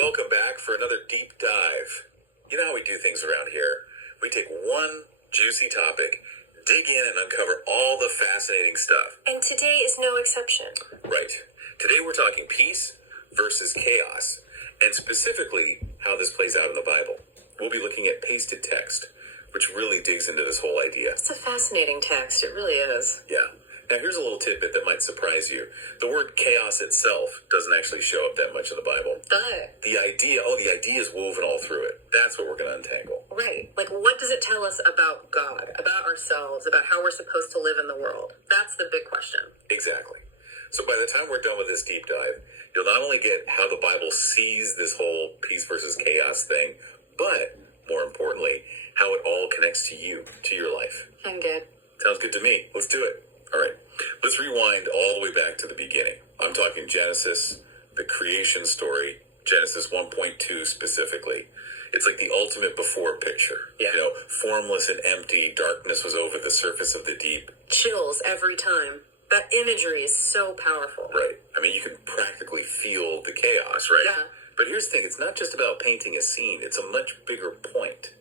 welcome back for another deep dive. You know how we do things around here. We take one juicy topic, dig in and uncover all the fascinating stuff. And today is no exception. Right. Today we're talking peace versus chaos, and specifically how this plays out in the Bible. We'll be looking at pasted text, which really digs into this whole idea. It's a fascinating text. It really is. Yeah. Now, here's a little tidbit that might surprise you. The word chaos itself doesn't actually show up that much in the Bible. But The idea is woven all through it. That's what we're going to untangle. right. Like, what does it tell us about God, about ourselves, about how we're supposed to live in the world? That's the big question. Exactly. So by the time we're done with this deep dive, you'll not only get how the Bible sees this whole peace versus chaos thing, but more importantly, how it all connects to you, to your life. I'm good. Sounds good to me. Let's do it. All right. Let's rewind all the way back to the beginning. I'm talking Genesis, the creation story, Genesis 1.2 specifically. It's like the ultimate before picture. Yeah. You know, formless and empty, darkness was over the surface of the deep. Chills every time. That imagery is so powerful. Right. I mean, you can practically feel the chaos, right? Yeah. But here's the thing. It's not just about painting a scene. It's a much bigger point.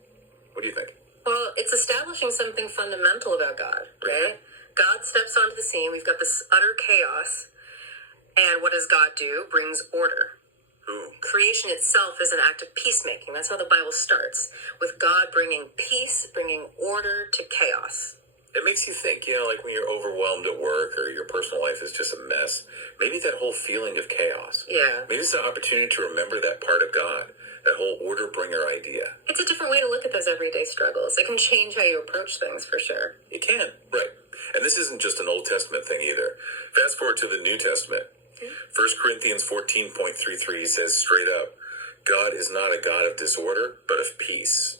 What do you think? Well, it's establishing something fundamental about God, right? God steps onto the scene. We've got this utter chaos. And what does God do? Brings order. Ooh. Creation itself is an act of peacemaking. That's how the Bible starts, with God bringing peace, bringing order to chaos. It makes you think, you know, like when you're overwhelmed at work or your personal life is just a mess. Maybe that whole feeling of chaos. Yeah. Maybe it's an opportunity to remember that part of God, that whole order bringer idea. It's a different way to look at those everyday struggles. It can change how you approach things, for sure. It can, right. And this isn't just an Old Testament thing either. Fast forward to the New Testament. 1 Corinthians 14.33 says straight up, God is not a God of disorder, but of peace.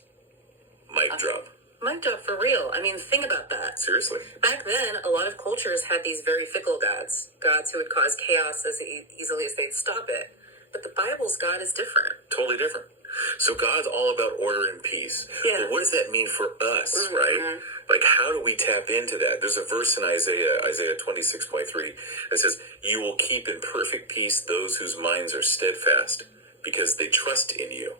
Mic drop. Mic drop for real. I mean, think about that. Seriously. Back then, a lot of cultures had these very fickle gods, gods who would cause chaos as easily as they'd stop it. But the Bible's God is different. Totally different. So God's all about order and peace. Yeah. But what does that mean for us, right? Like, how do we tap into that? There's a verse in Isaiah 26.3, that says, you will keep in perfect peace those whose minds are steadfast because they trust in you.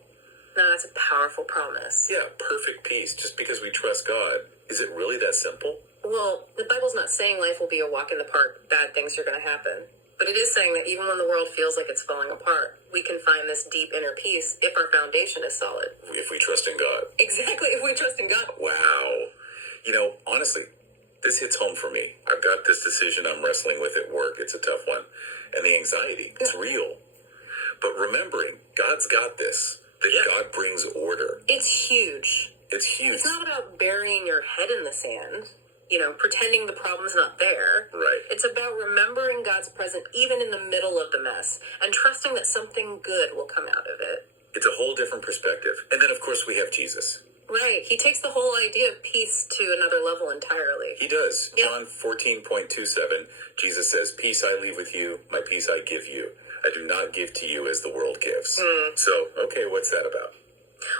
No, that's a powerful promise. Yeah, perfect peace, just because we trust God. Is it really that simple? Well, the Bible's not saying life will be a walk in the park, bad things are going to happen. But it is saying that even when the world feels like it's falling apart, we can find this deep inner peace if our foundation is solid. If we trust in God. Exactly, if we trust in God. Wow. You know, honestly, this hits home for me. I've got this decision I'm wrestling with at work. It's a tough one. And the anxiety, it's real. But remembering, God's got this. That God brings order. It's huge. It's huge. It's not about burying your head in the sand, pretending the problem's not there. Right. It's about remembering God's presence even in the middle of the mess and trusting that something good will come out of it. It's a whole different perspective. And then, of course, we have Jesus. Right. He takes the whole idea of peace to another level entirely. He does. Yep. John 14.27, Jesus says, peace I leave with you, my peace I give you. I do not give to you as the world gives. So, okay, what's that about?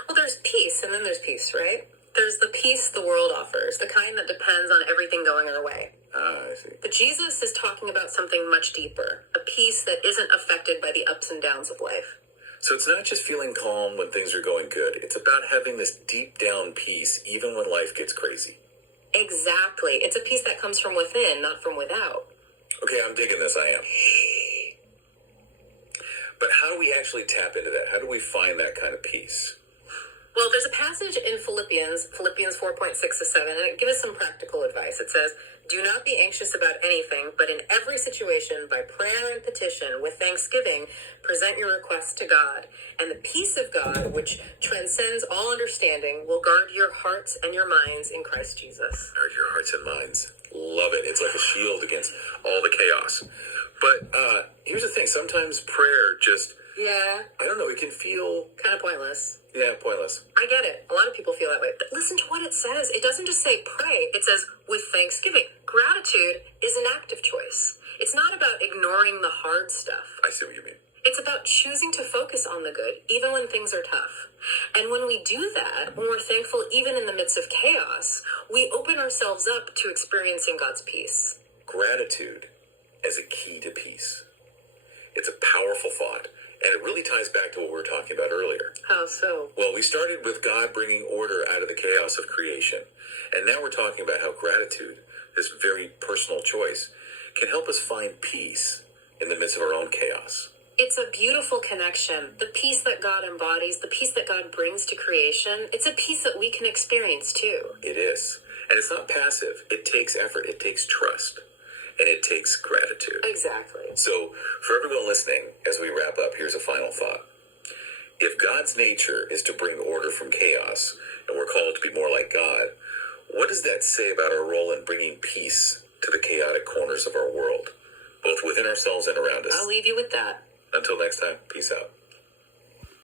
Well, there's peace, and then there's peace, right? There's the peace the world offers, the kind that depends on everything going our way. I see. But Jesus is talking about something much deeper, a peace that isn't affected by the ups and downs of life. So it's not just feeling calm when things are going good. It's about having this deep down peace even when life gets crazy. Exactly. It's a peace that comes from within, not from without. Okay, I'm digging this, I am. But how do we actually tap into that? How do we find that kind of peace? Well, there's a passage in Philippians 4.6-7, and it gives us some practical advice. It says, do not be anxious about anything, but in every situation, by prayer and petition, with thanksgiving, present your requests to God. And the peace of God, which transcends all understanding, will guard your hearts and your minds in Christ Jesus. Guard your hearts and minds. Love it. It's like a shield against all the chaos. But here's the thing. Sometimes prayer just, Yeah, I don't know, it can feel, kind of pointless. yeah, pointless. I get it. A lot of people feel that way. But listen to what it says. It doesn't just say pray. It says with thanksgiving. Gratitude is an active choice. It's not about ignoring the hard stuff. I see what you mean. It's about choosing to focus on the good, even when things are tough. And when we do that, when we're thankful even in the midst of chaos, we open ourselves up to experiencing God's peace. Gratitude as a key to peace. It's a powerful thought. And it really ties back to what we were talking about earlier. How so? Well, we started with God bringing order out of the chaos of creation. And now we're talking about how gratitude, this very personal choice, can help us find peace in the midst of our own chaos. It's a beautiful connection. The peace that God embodies, the peace that God brings to creation, it's a peace that we can experience too. It is. And it's not passive. It takes effort. It takes trust. And it takes gratitude. Exactly. So, for everyone listening, as we wrap up, here's a final thought. If God's nature is to bring order from chaos, and we're called to be more like God, what does that say about our role in bringing peace to the chaotic corners of our world, both within ourselves and around us? I'll leave you with that. Until next time, peace out.